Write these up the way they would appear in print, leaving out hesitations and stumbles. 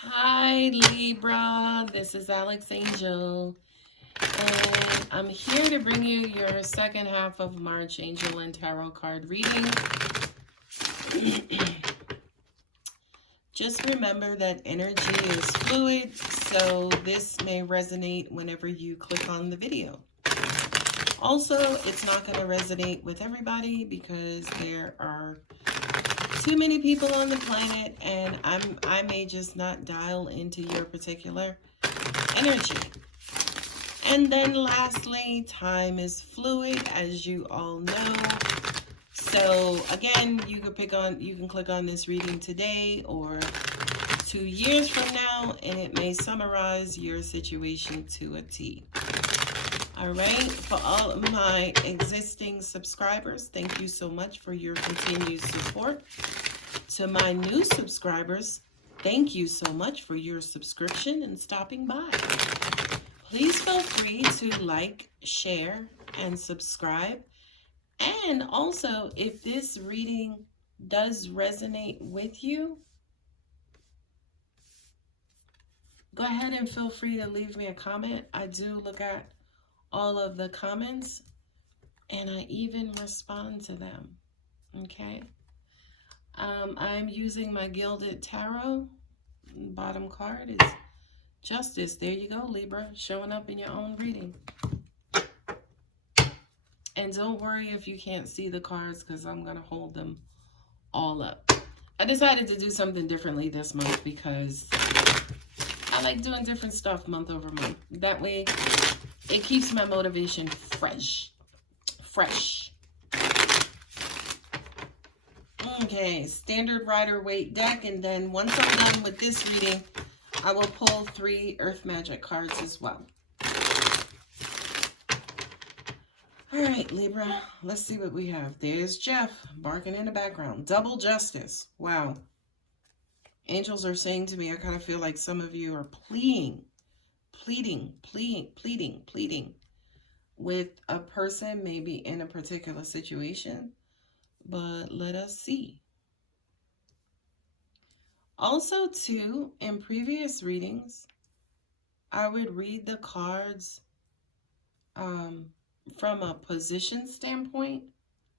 Hi Libra, this is Alex Angel, and I'm here to bring you your second half of March Angel and Tarot card reading. Just remember that energy is fluid, so this may resonate whenever you click on the video. Also, it's not going to resonate with everybody because there are too many people on the planet, and I may just not dial into your particular energy. And then lastly, time is fluid, as you all know. So again, you can click on this reading today or 2 years from now, and it may summarize your situation to a T. All right, for all of my existing subscribers, thank you so much for your continued support. To my new subscribers, thank you so much for your subscription and stopping by. Please feel free to like, share, and subscribe. And also, if this reading does resonate with you, go ahead and feel free to leave me a comment. I do look at all of the comments, and I even respond to them. Okay. I'm using my Gilded Tarot. Bottom card is Justice. There you go, Libra, showing up in your own reading. And don't worry if you can't see the cards, because I'm going to hold them all up. I decided to do something differently this month because I like doing different stuff month over month. That way, it keeps my motivation fresh. Okay, standard rider Waite deck, and then once I'm done with this reading, I will pull 3 Earth Magic cards as well. All right, Libra, let's see what we have. There's Jeff barking in the background. Double Justice. Wow. Angels are saying to me, I kind of feel like some of you are pleading with a person, maybe in a particular situation, but let us see. Also, too, in previous readings, I would read the cards from a position standpoint,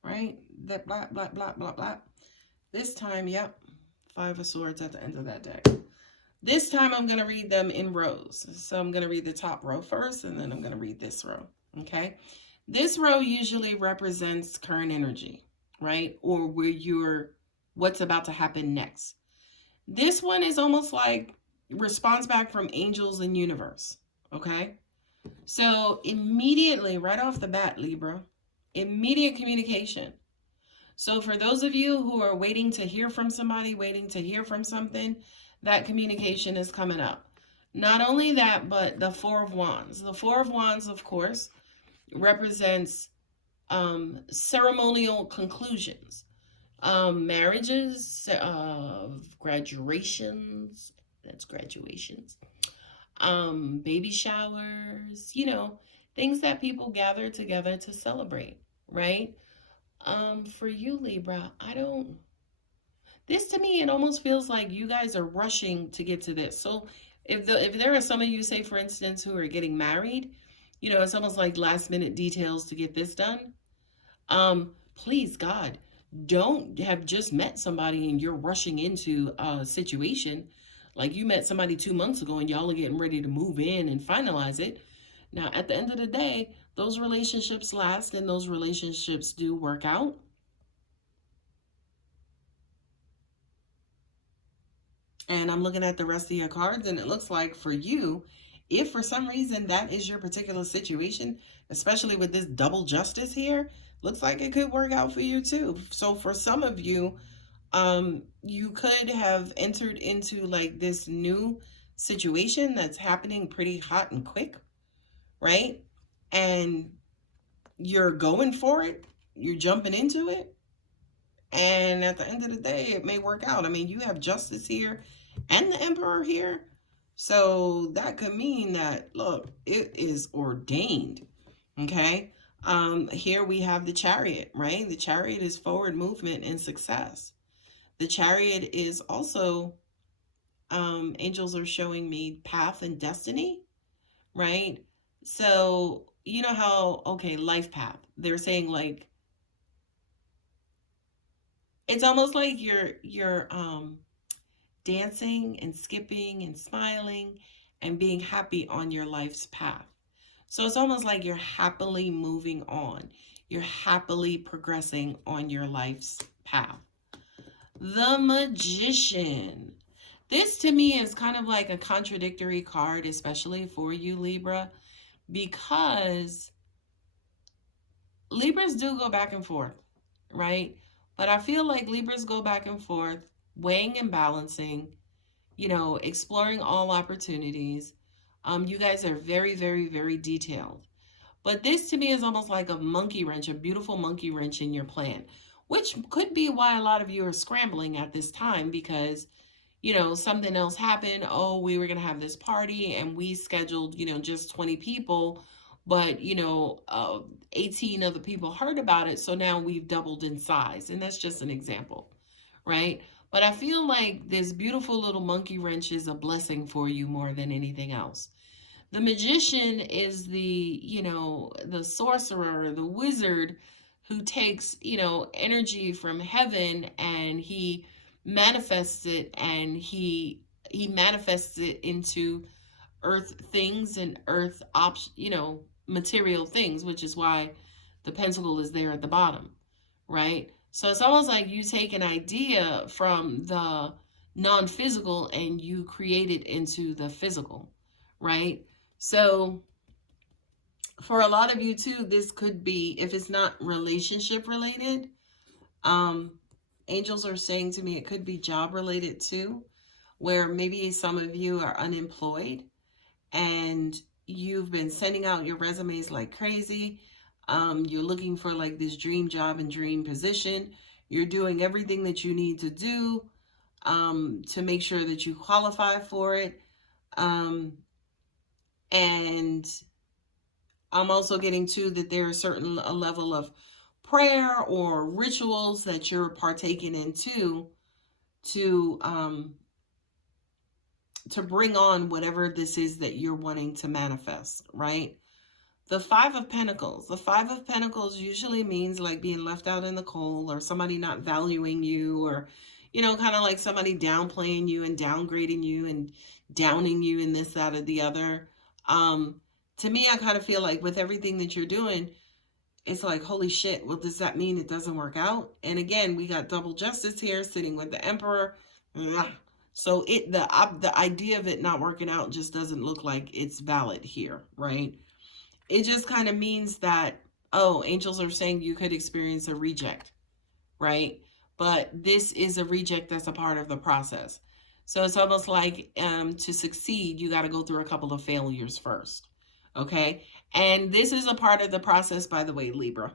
right? That blah, blah, blah, blah, blah. This time, yep, 5 of Swords at the end of that deck. This time, I'm going to read them in rows. So I'm going to read the top row first, and then I'm going to read this row, okay? This row usually represents current energy, right? Or what's about to happen next. This one is almost like response back from angels and universe, okay? So immediately, right off the bat, Libra, immediate communication. So for those of you who are waiting to hear from somebody, waiting to hear from something, that communication is coming up. Not only that, but the 4 of Wands. The 4 of Wands, of course, represents ceremonial conclusions. Marriages, graduations, that's graduations, baby showers, you know, things that people gather together to celebrate, right? For you, Libra, this to me, it almost feels like you guys are rushing to get to this. So if there are some of you, say for instance, who are getting married, you know, it's almost like last minute details to get this done. Please, God, don't have just met somebody and you're rushing into a situation like you met somebody 2 months ago and y'all are getting ready to move in and finalize it. Now, at the end of the day, those relationships last and those relationships do work out. And I'm looking at the rest of your cards, and it looks like for you, if for some reason that is your particular situation, especially with this double justice here, looks like it could work out for you too. So for some of you, you could have entered into like this new situation that's happening pretty hot and quick, right? And you're going for it, you're jumping into it, and at the end of the day, it may work out. I mean, you have Justice here and the Emperor here, so that could mean that, look, it is ordained, okay? Here we have the Chariot, right? The Chariot is forward movement and success. The Chariot is also angels are showing me path and destiny, right? So, you know how, okay, life path. They're saying like, it's almost like you're dancing and skipping and smiling and being happy on your life's path. So it's almost like you're happily moving on. You're happily progressing on your life's path. The Magician. This to me is kind of like a contradictory card, especially for you, Libra, because Libras do go back and forth, right? But I feel like Libras go back and forth, weighing and balancing, you know, exploring all opportunities. You guys are very, very, very detailed. But this to me is almost like a monkey wrench, a beautiful monkey wrench in your plan, which could be why a lot of you are scrambling at this time because, you know, something else happened. Oh, we were going to have this party and we scheduled, you know, just 20 people, but, you know, 18 other people heard about it. So now we've doubled in size. And that's just an example, right? But I feel like this beautiful little monkey wrench is a blessing for you more than anything else. The Magician is the, you know, the sorcerer, the wizard who takes, you know, energy from heaven and he manifests it, and he manifests it into earth things and earth you know, material things, which is why the pentacle is there at the bottom, right? So it's almost like you take an idea from the non-physical and you create it into the physical, right? So for a lot of you too, this could be, if it's not relationship related, angels are saying to me it could be job related too, where maybe some of you are unemployed and you've been sending out your resumes like crazy. You're looking for like this dream job and dream position. You're doing everything that you need to do to make sure that you qualify for it. And I'm also getting to that there is a level of prayer or rituals that you're partaking into to bring on whatever this is that you're wanting to manifest, right? The Five of Pentacles. The Five of Pentacles usually means like being left out in the cold, or somebody not valuing you, or, you know, kind of like somebody downplaying you and downgrading you and downing you in this, that, or the other. To me, I kind of feel like with everything that you're doing, it's like, holy shit, well, does that mean it doesn't work out? And again, we got double justice here sitting with the Emperor. So the idea of it not working out just doesn't look like it's valid here, right? It just kind of means that, oh, angels are saying you could experience a reject, right? But this is a reject that's a part of the process. So it's almost like to succeed, you got to go through a couple of failures first. Okay. And this is a part of the process, by the way, Libra.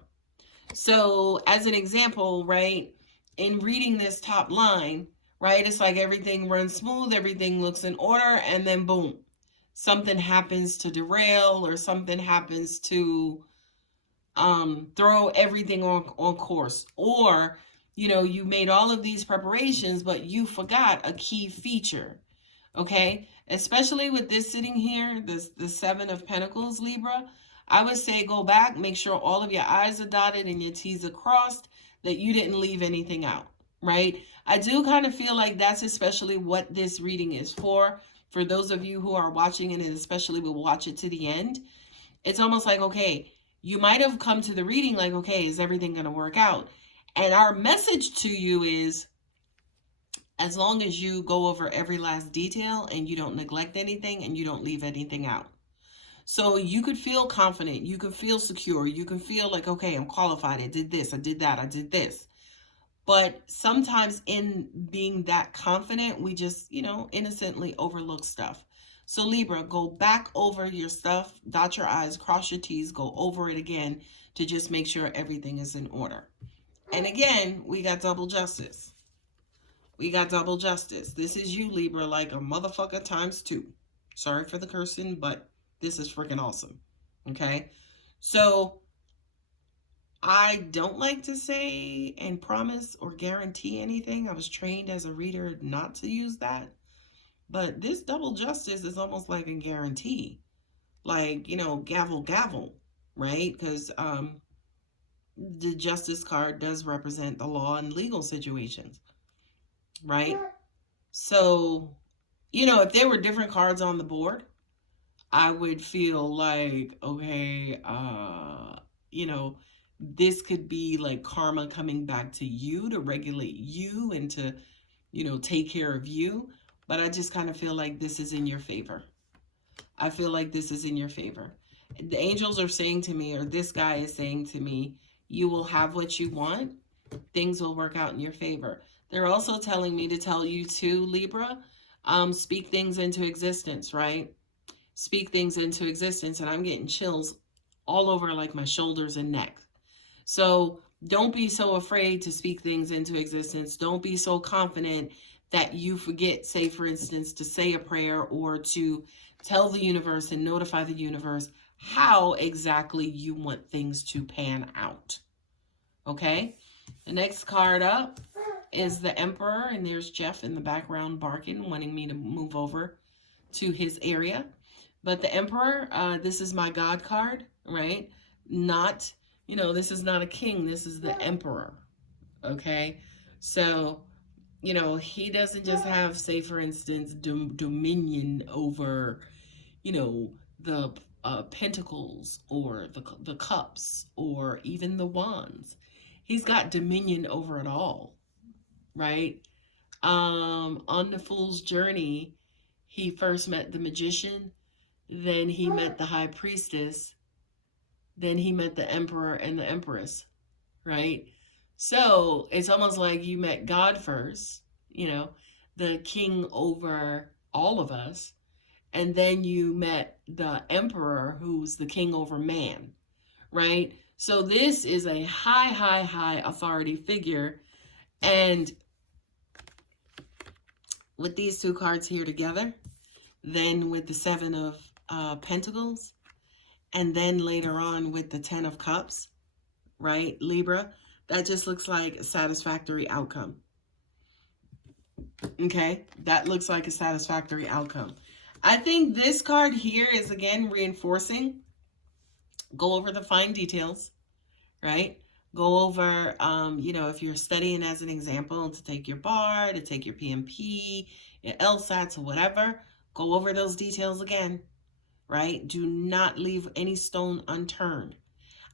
So as an example, right, in reading this top line, right, it's like everything runs smooth, everything looks in order, and then boom, something happens to derail, or something happens to throw everything on course. Or, you know, you made all of these preparations, but you forgot a key feature. Okay, especially with this sitting here, the Seven of Pentacles, Libra, I would say go back, make sure all of your I's are dotted and your T's are crossed, that you didn't leave anything out, right? I do kind of feel like that's especially what this reading is for those of you who are watching it, and especially will watch it to the end. It's almost like, okay, you might have come to the reading like, okay, is everything going to work out? And our message to you is, as long as you go over every last detail and you don't neglect anything and you don't leave anything out. So you could feel confident, you could feel secure, you can feel like, okay, I'm qualified, I did this, I did that, I did this. But sometimes in being that confident, we just, you know, innocently overlook stuff. So Libra, go back over your stuff, dot your I's, cross your T's, go over it again to just make sure everything is in order. And again, we got double justice. We got double justice. This is you, Libra, like a motherfucker times 2. Sorry for the cursing, but this is freaking awesome. Okay? So I don't like to say and promise or guarantee anything. I was trained as a reader not to use that. But this double justice is almost like a guarantee. Like, you know, gavel, gavel, right? Because the justice card does represent the law and legal situations, right? So, you know, if there were different cards on the board, I would feel like, okay, you know, this could be like karma coming back to you to regulate you and to, you know, take care of you. But I just kind of feel like this is in your favor. I feel like this is in your favor. The angels are saying to me, or this guy is saying to me, you will have what you want. Things will work out in your favor. They're also telling me to tell you too, Libra, speak things into existence, right? Speak things into existence. And I'm getting chills all over like my shoulders and neck. So don't be so afraid to speak things into existence. Don't be so confident that you forget, say, for instance, to say a prayer or to tell the universe and notify the universe how exactly you want things to pan out. Okay? The next card up is the Emperor, and there's Jeff in the background barking, wanting me to move over to his area. But the Emperor, this is my God card, right? Not, you know, this is not a king. This is the Emperor, okay? So, you know, he doesn't just have, say, for instance, dominion over, you know, the pentacles or the cups or even the wands. He's got dominion over it all, right? On the Fool's Journey, he first met the Magician, then he met the High Priestess, then he met the Emperor and the Empress, right? So it's almost like you met God first, you know, the king over all of us, and then you met the Emperor, who's the king over man, right? So this is a high authority figure. And with these two cards here together, then with the Seven of Pentacles, and then later on with the Ten of Cups, right, Libra, that just looks like a satisfactory outcome. Okay, that looks like a satisfactory outcome. I think this card here is, again, reinforcing. Go over the fine details, right? Go over, you know, if you're studying as an example to take your bar, to take your PMP, your LSATs, or whatever, go over those details again, right? Do not leave any stone unturned.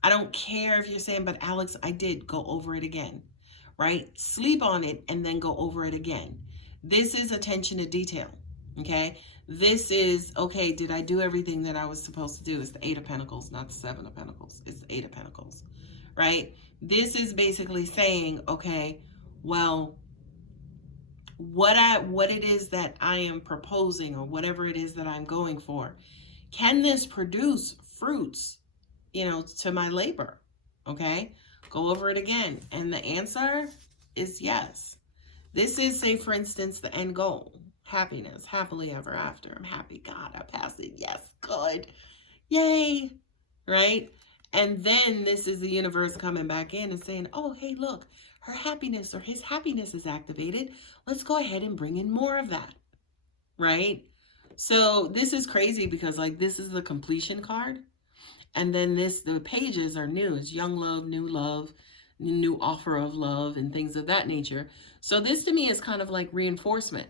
I don't care if you're saying, but Alex, I did go over it again, right? Sleep on it and then go over it again. This is attention to detail, okay? This is, okay, did I do everything that I was supposed to do? It's the Eight of Pentacles, not the Seven of Pentacles. It's the Eight of Pentacles, right? This is basically saying, okay, well, what it is that I am proposing or whatever it is that I'm going for, can this produce fruits, you know, to my labor? Okay, go over it again. And the answer is yes. This is, say, for instance, the end goal. Happiness, happily ever after. I'm happy. God, I passed it. Yes, good. Yay. Right? And then this is the universe coming back in and saying, oh, hey, look, her happiness or his happiness is activated. Let's go ahead and bring in more of that. Right? So this is crazy because, like, this is the completion card. And then the pages are new. It's young love, new offer of love, and things of that nature. So this to me is kind of like reinforcement,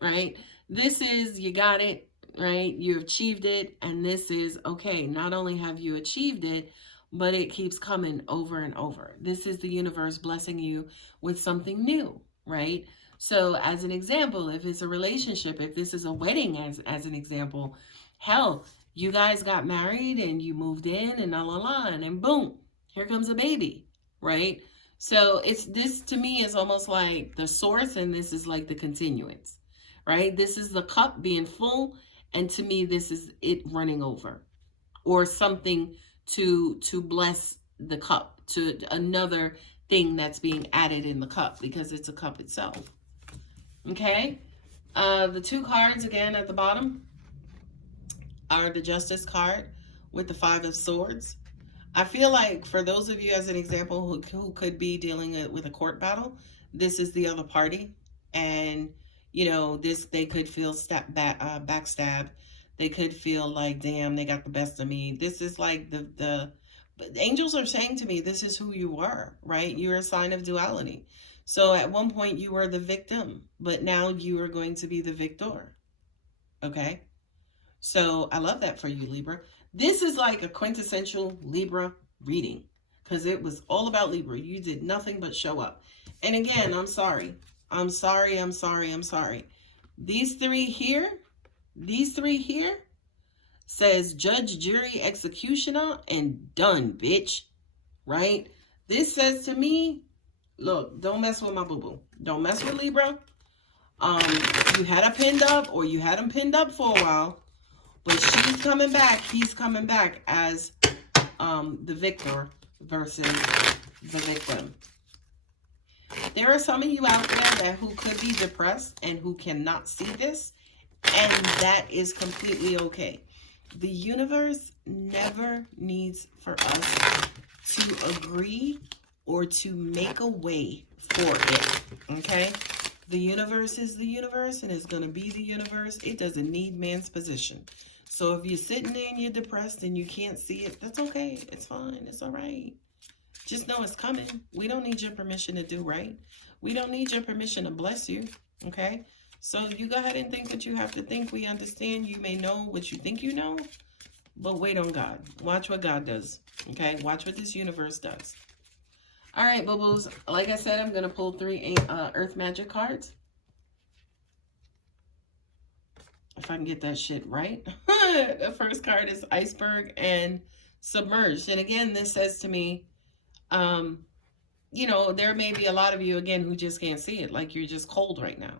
right? This is, you got it, right? You achieved it. And this is, okay, not only have you achieved it, but it keeps coming over and over. This is the universe blessing you with something new, right? So as an example, if it's a relationship, if this is a wedding as an example, hell, you guys got married and you moved in and and then boom, here comes a baby, right? So this to me is almost like the source, and this is like the continuance, right? This is the cup being full, and to me, this is it running over, or something to bless the cup, to another thing that's being added in the cup, because it's a cup itself. Okay, the two cards again at the bottom are the Justice card with the Five of Swords. I feel like for those of you, as an example, who could be dealing with a court battle, this is the other party. And, you know, they could feel backstab. They could feel like, damn, they got the best of me. This is like the angels are saying to me, this is who you were, right? You're a sign of duality. So at one point you were the victim, but now you are going to be the victor. Okay? So I love that for you, Libra. This is like a quintessential Libra reading because it was all about Libra. You did nothing but show up. And again, I'm sorry. I'm sorry. These three here says judge, jury, executioner, and done, bitch. Right? This says to me, look, don't mess with my boo-boo. Don't mess with Libra. You had her pinned up, or you had him pinned up for a while, but she's coming back. He's coming back as the victor versus the victim. There are some of you out there who could be depressed and who cannot see this, and that is completely okay. The universe never needs for us to agree or to make a way for it, okay? The universe is the universe and it's going to be the universe. It doesn't need man's position. So if you're sitting there and you're depressed and you can't see it, that's okay. It's fine. It's all right. Just know it's coming. We don't need your permission to do right. We don't need your permission to bless you, okay? So you go ahead and think what you have to think. We understand you may know what you think you know, but wait on God. Watch what God does, okay? Watch what this universe does. All right, boo-boos. Like I said, I'm going to pull 3 Earth Magic cards. If I can get that shit right. The first card is Iceberg and Submerged. And again, this says to me, you know, there may be a lot of you, again, who just can't see it. Like, you're just cold right now.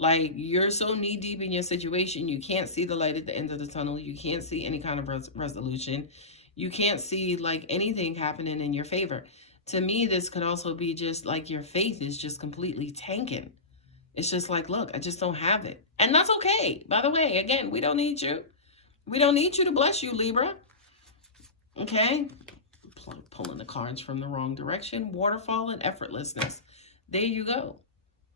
Like, you're so knee-deep in your situation, you can't see the light at the end of the tunnel. You can't see any kind of resolution. You can't see, like, anything happening in your favor. To me, this could also be just like your faith is just completely tanking. It's just like, look, I just don't have it. And that's okay. By the way, again, we don't need you. We don't need you to bless you, Libra. Okay? Pulling the cards from the wrong direction. Waterfall and effortlessness. There you go.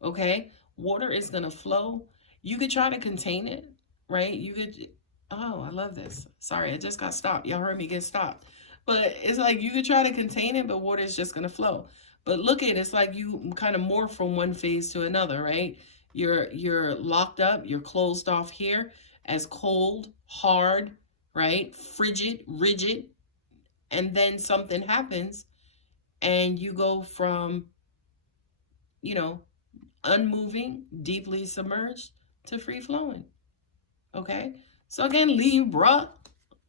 Okay? Water is going to flow. You could try to contain it, right? You could... Oh, I love this. Sorry, I just got stopped. Y'all heard me get stopped. But it's like you could try to contain it, but water is just going to flow. But look at it, it's like you kind of morph from one phase to another, right? You're locked up, you're closed off here as cold, hard, right? Frigid, rigid. And then something happens and you go from, you know, unmoving, deeply submerged to free flowing. Okay? So again, Libra.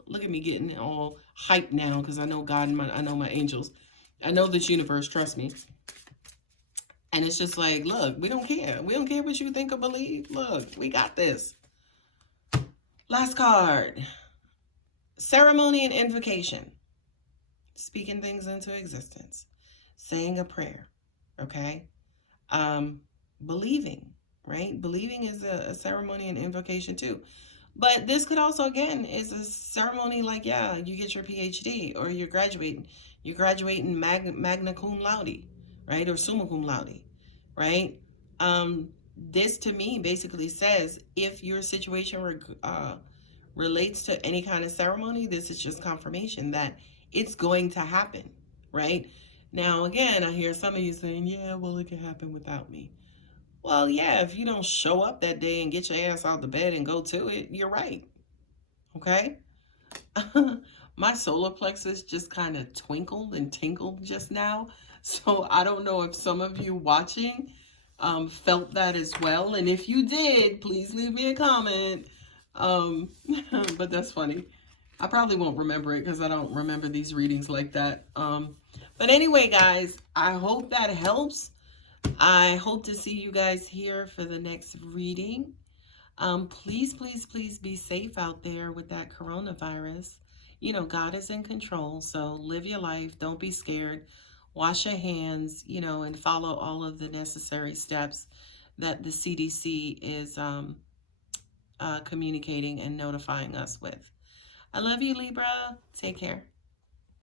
Look at me getting all hyped now because I know God and I know my angels. I know this universe, trust me. And it's just like, look, we don't care. We don't care what you think or believe. Look, we got this. Last card. Ceremony and invocation. Speaking things into existence. Saying a prayer. Okay? Believing, right? Believing is a ceremony and invocation too. But this could also, again, is a ceremony like, yeah, you get your PhD or you're graduating. You're graduating magna cum laude, right? Or summa cum laude, right? This to me basically says if your situation relates to any kind of ceremony, this is just confirmation that it's going to happen, right? Now, again, I hear some of you saying, yeah, well, it can happen without me. Well, yeah, if you don't show up that day and get your ass out the bed and go to it, you're right. Okay? My solar plexus just kind of twinkled and tinkled just now. So I don't know if some of you watching felt that as well. And if you did, please leave me a comment. But that's funny. I probably won't remember it because I don't remember these readings like that. But anyway, guys, I hope that helps. I hope to see you guys here for the next reading. Please, please, please be safe out there with that coronavirus. You know, God is in control, so live your life. Don't be scared. Wash your hands, you know, and follow all of the necessary steps that the CDC is communicating and notifying us with. I love you, Libra. Take care.